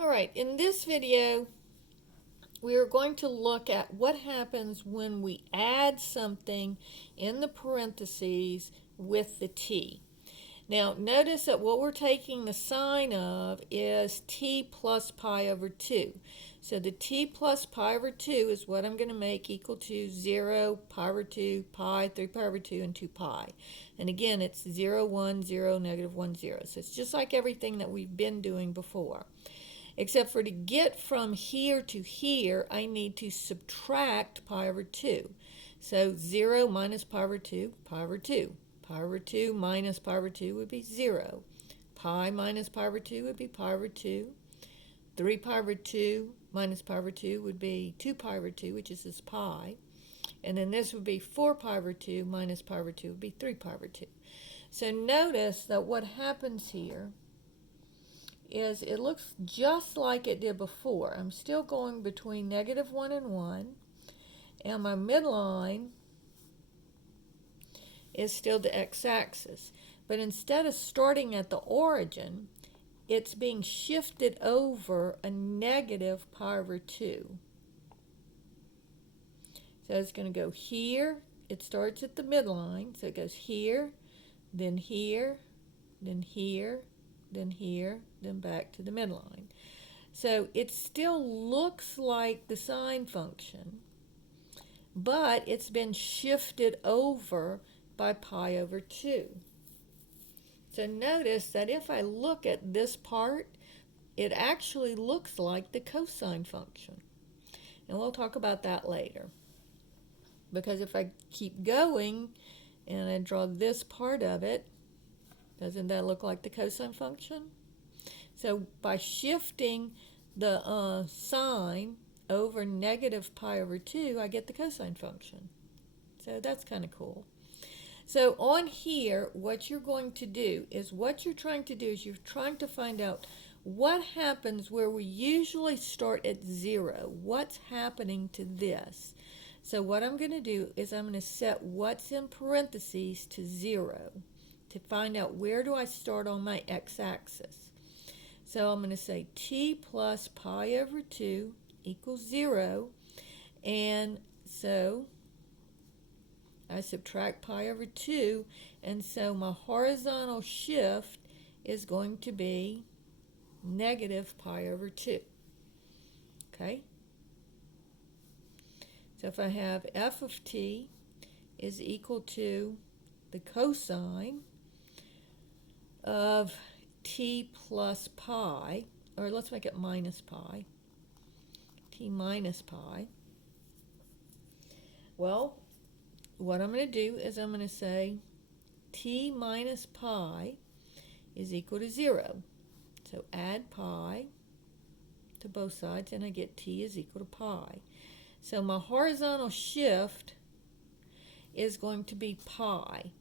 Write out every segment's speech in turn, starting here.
Alright, in this video we are going to look at what happens when we add something in the parentheses with the t. Now notice that what we're taking the sign of is t plus pi over 2. So the t plus pi over 2 is what I'm going to make equal to 0, pi over 2, pi, 3 pi over 2, and 2 pi. And again, it's 0, 1, 0, negative 1, 0. So it's just like everything that we've been doing before. Except for to get from here to here, I need to subtract pi over 2. So 0 minus pi over 2, pi over 2. Pi over 2 minus pi over 2 would be 0. Pi minus pi over 2 would be pi over 2. 3 pi over 2 minus pi over 2 would be 2 pi over 2, which is this pi. And then this would be 4 pi over 2 minus pi over 2 would be 3 pi over 2. So notice that what happens here is it looks just like it did before. I'm still going between negative 1 and 1, and my midline is still the x-axis. But instead of starting at the origin, it's being shifted over a negative pi over 2. So it's going to go here. It starts at the midline, so it goes here, then here, then here, then here, then back to the midline. So it still looks like the sine function, but it's been shifted over by pi over 2. So notice that if I look at this part, it actually looks like the cosine function. And we'll talk about that later. Because if I keep going and I draw this part of it, doesn't that look like the cosine function? So by shifting the sign over negative pi over 2, I get the cosine function. So that's kind of cool. So on here, what you're going to do is you're trying to find out what happens where we usually start at 0. What's happening to this? So what I'm going to do is I'm going to set what's in parentheses to 0. To find out where do I start on my x-axis. So I'm going to say t plus pi over 2 equals 0. And so I subtract pi over 2. And so my horizontal shift is going to be negative pi over 2. Okay? So if I have f of t is equal to the cosine of t plus pi, or let's make it minus pi, t minus pi. Well, what I'm going to do is I'm going to say t minus pi is equal to 0. So add pi to both sides and I get t is equal to pi. So my horizontal shift is going to be pi.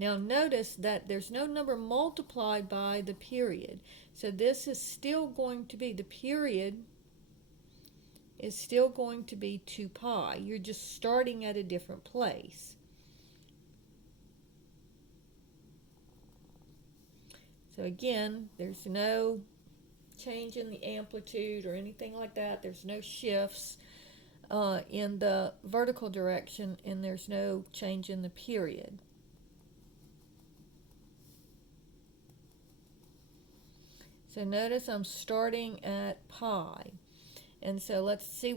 Now notice that there's no number multiplied by the period. So this is still going to be, the period is still going to be 2 pi. You're just starting at a different place. So again, there's no change in the amplitude or anything like that. There's no shifts in the vertical direction, and there's no change in the period. So notice I'm starting at pi. And so let's see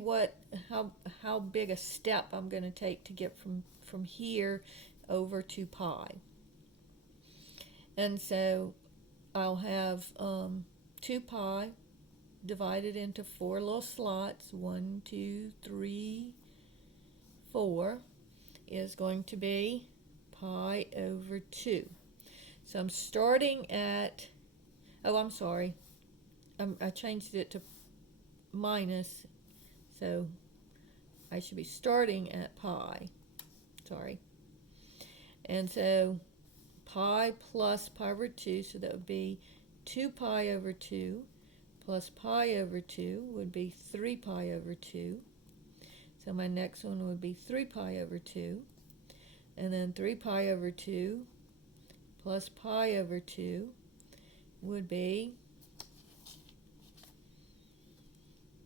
how big a step I'm going to take to get from here over to pi. And so I'll have 2 pi divided into 4 little slots. 1, 2, 3, 4 is going to be pi over 2. So I'm starting at, oh, I'm sorry, I changed it to minus, so I should be starting at pi, sorry. And so pi plus pi over 2, so that would be 2 pi over 2 plus pi over 2 would be 3 pi over 2. So my next one would be 3 pi over 2. And then 3 pi over 2 plus pi over 2 would be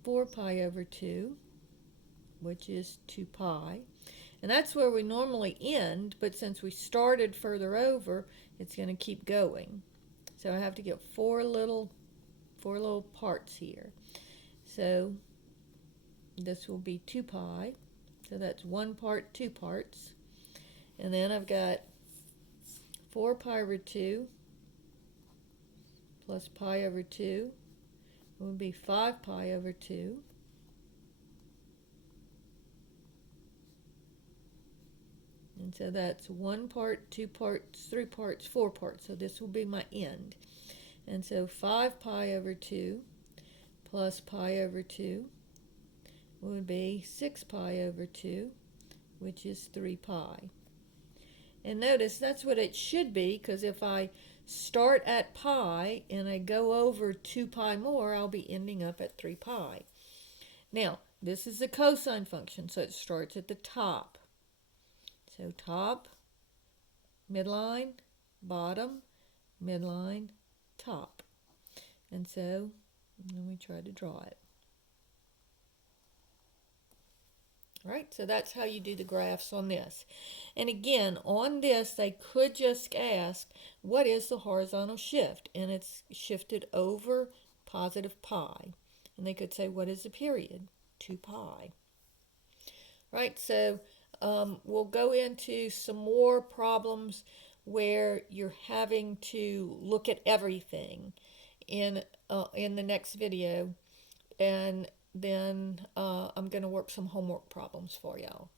4 pi over 2, which is 2 pi. And that's where we normally end, but since we started further over, it's going to keep going. So I have to get four little parts here. So this will be 2 pi. So that's 1 part, 2 parts. And then I've got 4 pi over 2 plus pi over 2 will be 5 pi over 2. And so that's 1 part, 2 parts, 3 parts, 4 parts. So this will be my end. And so 5 pi over 2 plus pi over 2 would be 6 pi over 2, which is 3 pi. And notice that's what it should be, because if I start at pi and I go over 2 pi more, I'll be ending up at 3 pi. Now, this is a cosine function, so it starts at the top. So top, midline, bottom, midline, top. And so let me try to draw it. Right, so that's how you do the graphs on this. And again, on this, they could just ask, what is the horizontal shift? And it's shifted over positive pi. And they could say, what is the period? 2 pi. Right, so we'll go into some more problems where you're having to look at everything in the next video. And then I'm going to work some homework problems for y'all.